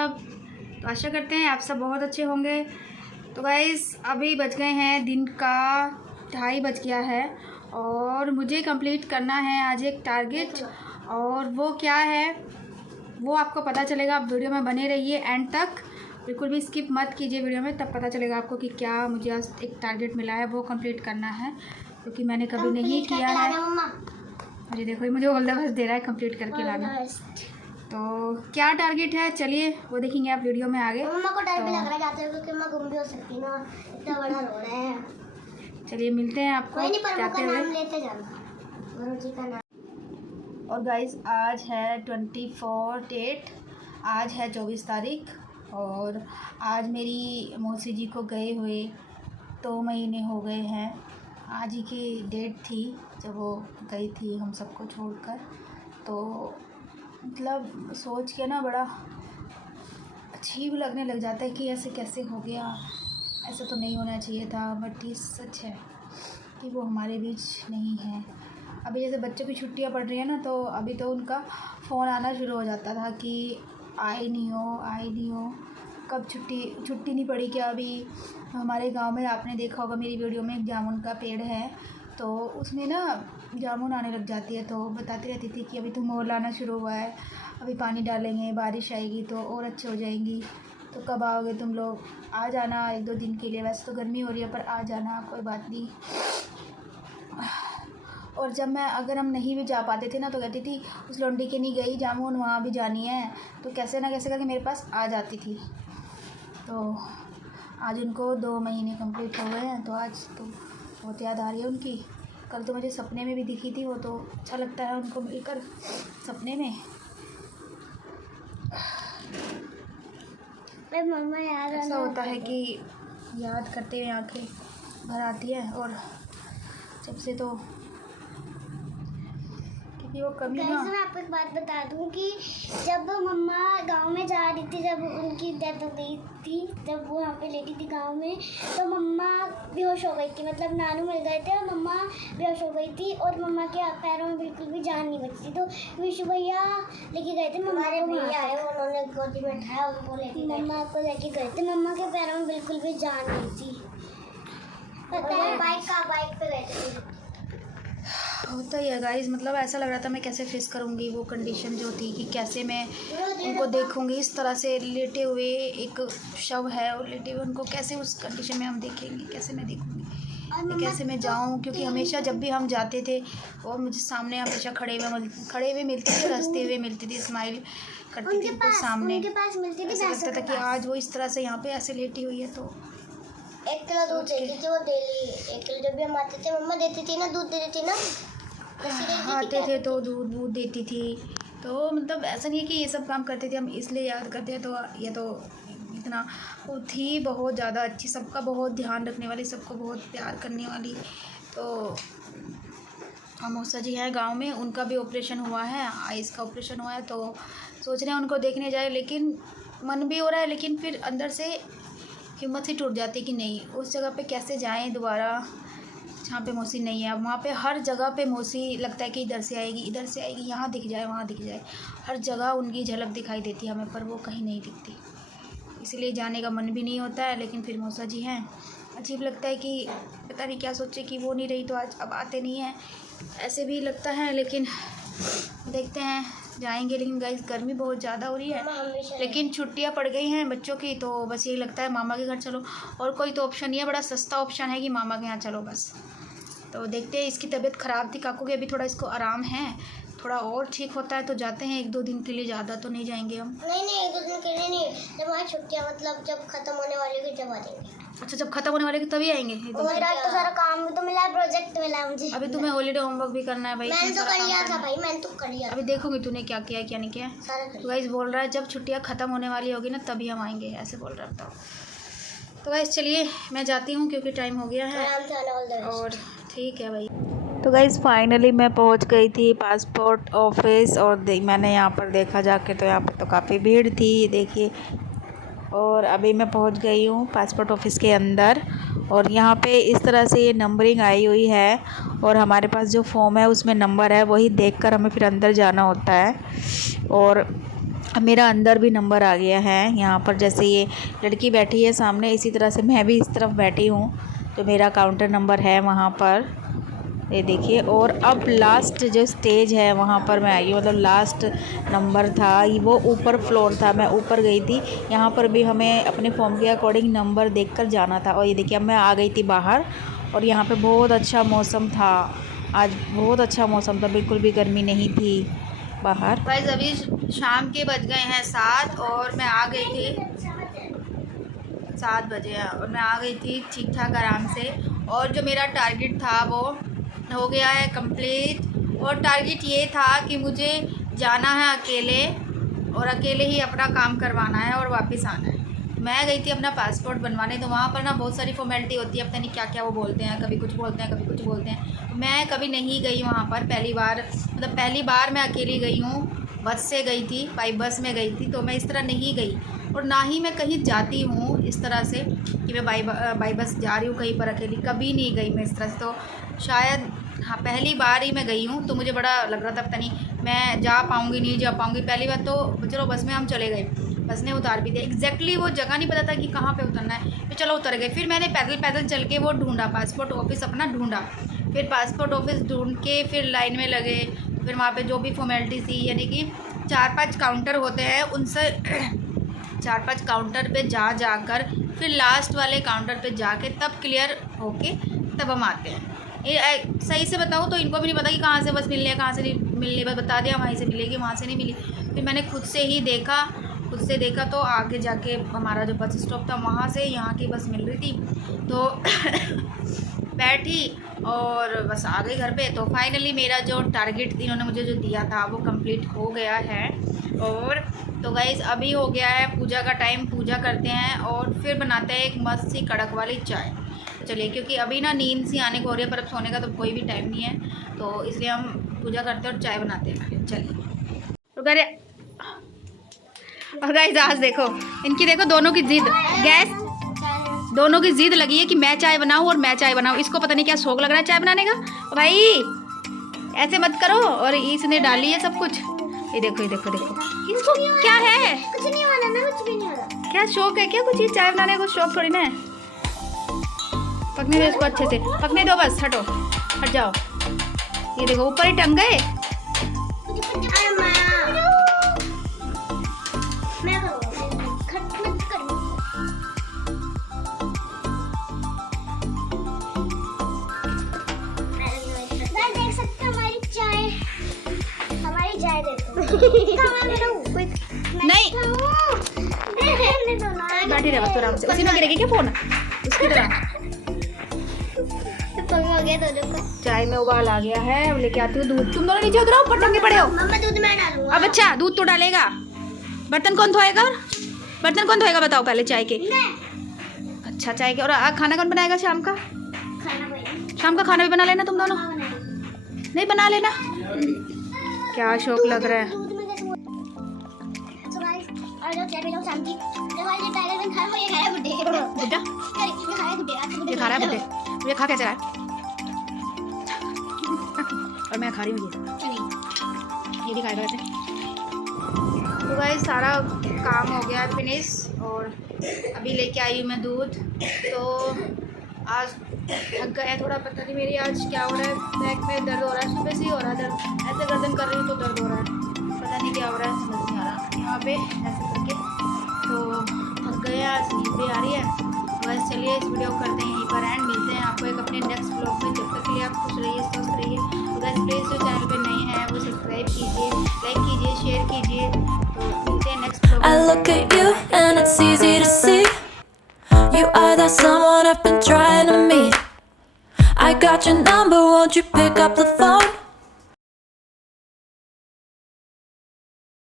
सब। तो आशा करते हैं आप सब बहुत अच्छे होंगे। तो गाइस अभी बज गए हैं दिन का 2:30 बज गया है और मुझे कंप्लीट करना है आज एक टारगेट। और वो क्या है वो आपको पता चलेगा। आप वीडियो में बने रहिए एंड तक, बिल्कुल भी स्किप मत कीजिए वीडियो में, तब पता चलेगा आपको कि क्या मुझे आज एक टारगेट मिला है वो कंप्लीट करना है, क्योंकि मैंने कभी नहीं किया है। अरे देखो ये मुझे ऑल द बेस्ट दे रहा है कंप्लीट करके लाना। तो क्या टारगेट है चलिए वो देखेंगे आप वीडियो में आगे। मम्मा को डर भी लग रहा है जाते हुए क्योंकि मैं गुम भी हो सकती हूँ ना, इतना बड़ा रोड है। चलिए मिलते हैं आपको जाते हुए। लेते जाना गुरु जी का नाम। और गाइस आज है 24 डेट, आज है 24 तारीख और आज मेरी मौसी जी को गए हुए 2 महीने हो गए हैं। आज ही की डेट थी जब वो गई थी हम सबको छोड़कर। तो मतलब सोच के ना बड़ा अजीब लगने लग जाता है कि ऐसे कैसे हो गया, ऐसा तो नहीं होना चाहिए था। बट ये सच है कि वो हमारे बीच नहीं है। अभी जैसे बच्चों की छुट्टियां पड़ रही हैं ना, तो अभी तो उनका फ़ोन आना शुरू हो जाता था कि आए नहीं हो, कब छुट्टी नहीं पड़ी क्या। अभी हमारे गांव में आपने देखा होगा मेरी वीडियो में एक जामुन का पेड़ है, तो उसमें ना जामुन आने लग जाती है। तो बताती रहती थी कि अभी तो मोर आना शुरू हुआ है, अभी पानी डालेंगे, बारिश आएगी तो और अच्छे हो जाएंगी। तो कब आओगे तुम लोग, आ जाना 1-2 दिन के लिए। वैसे तो गर्मी हो रही है पर आ जाना, कोई बात नहीं। और जब अगर हम नहीं भी जा पाते थे ना, तो कहती थी उस लौंडी के नहीं गई जामुन, वहाँ भी जानी है। तो कैसे ना कैसे करके मेरे पास आ जाती थी। तो आज उनको 2 महीने कंप्लीट हो गए हैं। तो आज तो बहुत याद आ रही है उनकी। कल तो मुझे सपने में भी दिखी थी वो, तो अच्छा लगता है उनको मिलकर सपने में। मम्मा याद ऐसा होता है कि याद करते हुए आंखें भर आती है। और जब से तो क्योंकि वो कमी ना, मैं आपको एक बात बता दूं कि जब मम्मा गांव में जा रही थी, जब उनकी डेथ हो गई थी, जब वो वहाँ पे लेटी थी गांव में, तो मम्मा बेहोश हो गई थी। मतलब नानू मिल गए थे और मम्मा बेहोश हो गई थी और मम्मा के पैरों में बिल्कुल भी जान नहीं बची थी। तो विशु भैया लेके गए थे मम्मा को, भैया आए उन्होंने गोदी में उठाया उनको लेके मम्मा को लेके गए थे। मम्मा के पैरों में बिल्कुल भी जान नहीं थी। पता है बाइक पे गए थे। होता ही है गाइस। मतलब ऐसा लग रहा था मैं कैसे फेस करूँगी वो कंडीशन जो थी, कि कैसे मैं उनको देखूँगी इस तरह से लेटे हुए। एक शव है और लेटे हुए उनको कैसे उस कंडीशन में हम देखेंगे, कैसे मैं देखूँगी, कैसे मैं जाऊँ। क्योंकि हमेशा जब भी हम जाते थे वो मुझे सामने हमेशा खड़े हुए मिलती थी, हंसते हुए मिलती थी, स्माइल करती थी तो सामने। ऐसा लगता था कि आज वो इस तरह से यहाँ पे ऐसे लेटी हुई है। तो 1 किलो दूध देती थी वो डेली। 1 किलो जब भी हम आते थे मम्मा देती थी ना, दूध देती थी ना, आते थे तो दूध देती थी। तो मतलब ऐसा नहीं है कि ये सब काम करते थे हम इसलिए याद करते हैं। तो ये तो इतना वो थी बहुत ज़्यादा अच्छी, सबका बहुत ध्यान रखने वाली, सबको बहुत प्यार करने वाली। तो हम मौसा जी हैं गांव में, उनका भी ऑपरेशन हुआ है, आइज़ का ऑपरेशन हुआ है। तो सोच रहे हैं उनको देखने जाए, लेकिन मन भी हो रहा है, लेकिन फिर अंदर से हिम्मत ही टूट जाती कि नहीं उस जगह पे कैसे जाएं दोबारा जहाँ पे मौसी नहीं है। अब वहाँ पे हर जगह पे मौसी लगता है कि इधर से आएगी, यहाँ दिख जाए, वहाँ दिख जाए, हर जगह उनकी झलक दिखाई देती है हमें, पर वो कहीं नहीं दिखती। इसलिए जाने का मन भी नहीं होता है। लेकिन फिर मौसा जी हैं, अजीब लगता है कि पता नहीं क्या सोचे कि वो नहीं रही तो आज अब आते नहीं हैं, ऐसे भी लगता है। लेकिन देखते हैं जाएंगे। लेकिन गाइस गर्मी बहुत ज़्यादा हो रही है, लेकिन छुट्टियां पड़ गई हैं बच्चों की, तो बस यही लगता है मामा के घर चलो। और कोई तो ऑप्शन नहीं है, बड़ा सस्ता ऑप्शन है कि मामा के यहाँ चलो बस। तो देखते हैं। इसकी तबीयत ख़राब थी काकू की, अभी थोड़ा इसको आराम है, थोड़ा और ठीक होता है तो जाते हैं 1-2 दिन के लिए, ज़्यादा तो नहीं जाएंगे हम। नहीं 1-2 दिन के लिए नहीं, जब हमारी छुट्टियाँ मतलब जब ख़त्म होने वाली होगी तब आ जाएंगे। अच्छा जब ख़त्म होने वाले की तभी आएंगे। मेरा तो सारा काम भी तो मिला है, प्रोजेक्ट मिला है मुझे। अभी तुम्हें हॉलीडे होमवर्क भी करना है भाई। मैंने तो कर लिया था भाई, मैंने तो कर लिया। अभी देखूंगी तूने क्या किया है क्या नहीं किया है। तो गाइस बोल रहा है जब छुट्टियां ख़त्म होने वाली होगी ना तभी हम आएंगे, ऐसे बोल रहा था। तो गाइस चलिए मैं जाती हूँ क्योंकि टाइम हो गया है। और ठीक है भाई। तो गाइस फाइनली मैं पहुँच गई थी पासपोर्ट ऑफिस। और मैंने यहाँ पर देखा जाके, तो यहाँ पर तो काफ़ी भीड़ थी देखिए। और अभी मैं पहुँच गई हूँ पासपोर्ट ऑफिस के अंदर। और यहाँ पे इस तरह से ये नंबरिंग आई हुई है, और हमारे पास जो फॉर्म है उसमें नंबर है, वही देखकर हमें फिर अंदर जाना होता है। और अब मेरा अंदर भी नंबर आ गया है यहाँ पर। जैसे ये लड़की बैठी है सामने, इसी तरह से मैं भी इस तरफ बैठी हूँ, तो मेरा काउंटर नंबर है वहाँ पर, ये देखिए। और अब लास्ट जो स्टेज है वहाँ पर मैं आई हूँ, मतलब लास्ट नंबर था वो ऊपर फ्लोर था, मैं ऊपर गई थी। यहाँ पर भी हमें अपने फॉर्म के अकॉर्डिंग नंबर देखकर जाना था। और ये देखिए अब मैं आ गई थी बाहर, और यहाँ पे बहुत अच्छा मौसम था, आज बहुत अच्छा मौसम था, बिल्कुल भी गर्मी नहीं थी बाहर। गाइस अभी शाम के बज गए हैं 7 और मैं आ गई थी 7 बजे और मैं आ गई थी ठीक ठाक आराम से। और जो मेरा टारगेट था वो हो गया है कंप्लीट। और टारगेट ये था कि मुझे जाना है अकेले और अकेले ही अपना काम करवाना है और वापस आना है। मैं गई थी अपना पासपोर्ट बनवाने, तो वहाँ पर ना बहुत सारी फॉर्मेलिटी होती है, पता नहीं क्या क्या वो बोलते हैं, कभी कुछ बोलते हैं कभी कुछ बोलते हैं। तो मैं कभी नहीं गई वहाँ पर, पहली बार मैं अकेली गई हूँ। बस से गई थी, बाई बस में गई थी, तो मैं इस तरह नहीं गई। और ना ही मैं कहीं जाती हूँ इस तरह से कि मैं बाई बस जा रही हूँ कहीं पर अकेली, कभी नहीं गई मैं इस तरह से। तो शायद हाँ पहली बार ही मैं गई हूँ, तो मुझे बड़ा लग रहा था पता नहीं मैं जा पाऊँगी नहीं जा पाऊँगी। पहली बार तो चलो बस में हम चले गए, बस ने उतार भी दिया, एग्जैक्टली वो जगह नहीं पता था कि कहाँ पे उतरना है, तो चलो उतर गए। फिर मैंने पैदल चल के वो ढूंढा, पासपोर्ट ऑफिस अपना ढूंढा। फिर पासपोर्ट ऑफिस ढूंढ के फिर लाइन में लगे। फिर वहाँ पे जो भी फॉर्मेलिटी थी, यानी कि 4-5 काउंटर होते हैं, उनसे 4-5 काउंटर पे जाकर फिर लास्ट वाले काउंटर पे जाके तब क्लियर होके तब हम आते हैं। सही से बताऊँ तो इनको भी नहीं पता कि कहाँ से बस मिलनी है कहाँ से नहीं मिलनी, बस बता दिया वहीं से मिलेगी, वहाँ से नहीं मिली। फिर मैंने खुद से देखा तो आगे जाके हमारा जो बस स्टॉप था वहाँ से यहाँ की बस मिल रही थी, तो बैठी और बस आ गई घर पे। तो फाइनली मेरा जो टारगेट इन्होंने मुझे जो दिया था वो कंप्लीट हो गया है। और तो गाइस अभी हो गया है पूजा का टाइम, पूजा करते हैं और फिर बनाते हैं एक मस्त सी कड़क वाली चाय। चलिए, क्योंकि अभी ना नींद सी आने को हो रही है, पर अब सोने का तो कोई भी टाइम नहीं है, तो इसलिए हम पूजा करते हैं और चाय बनाते हैं। चलिए और गाइस आज देखो इनकी, देखो दोनों की जिद, दोनों की जिद लगी है कि मैं चाय बनाऊं और मैं चाय बनाऊं। इसको पता नहीं क्या शौक लग रहा है चाय बनाने का। भाई ऐसे मत करो। और इसने डाली है सब कुछ, ये देखो इसको क्या है, कुछ नहीं हो रहा ना, कुछ भी नहीं हो रहा। क्या शौक है क्या कुछ, ये चाय बनाने का शौक थोड़ी ना है। पकने दो इसको, अच्छे से पकने दो, बस हटो, हट जाओ। ये देखो ऊपर ही टंग गए। नहीं बैठी रहे बस आराम से, उसी में गिरेगी क्या फोन उसकी तरह। चाय में उबाल आ गया है, अब लेके आती हूँ दूध। तुम दोनों नीचे उतरो, ऊपर टंगे पड़े हो। मम्मा दूध मैं डालूंगा। अब अच्छा दूध तो डालेगा, बर्तन कौन धोएगा, बताओ पहले चाय के। अच्छा चाय के। और खाना कौन बनाएगा शाम का? शाम का खाना भी बना लेना तुम दोनों, नहीं बना लेना। क्या शौक लग रहा है। ये खा रहा है बुड्ढे, मुझे खा कैसे रहा है। और मैं खा रही हूँ ये भी खाएगा वैसे। तो गाइस सारा काम हो गया फिनिश और अभी लेके आई हूँ मैं दूध। तो आज थक गए थोड़ा, पता नहीं मेरी आज क्या हो रहा है, बैक में दर्द हो रहा है, सुबह से ही हो रहा है दर्द, ऐसे गर्दन कर रही हूँ तो दर्द हो रहा है, पता नहीं क्या हो रहा है, समझ नहीं आ रहा यहाँ पे ऐसे करके। तो थक गए, आज नींद भी आ रही है। बस चलिए इस वीडियो को करते हैं यहीं पर एंड, मिलते हैं आपको एक अपने नेक्स्ट ब्लॉग में। जब तक के लिए आप खुश रहिए, स्वस्थ रहिए। तो बस प्लीज़ जो चैनल पे नए हैं वो सब्सक्राइब कीजिए, लाइक कीजिए, शेयर कीजिए। तो मिलते हैं नेक्स्ट ब्लॉग में। I look at you and it's easy to see you are that someone I've been trying to meet. I got your number, won't you pick up the phone?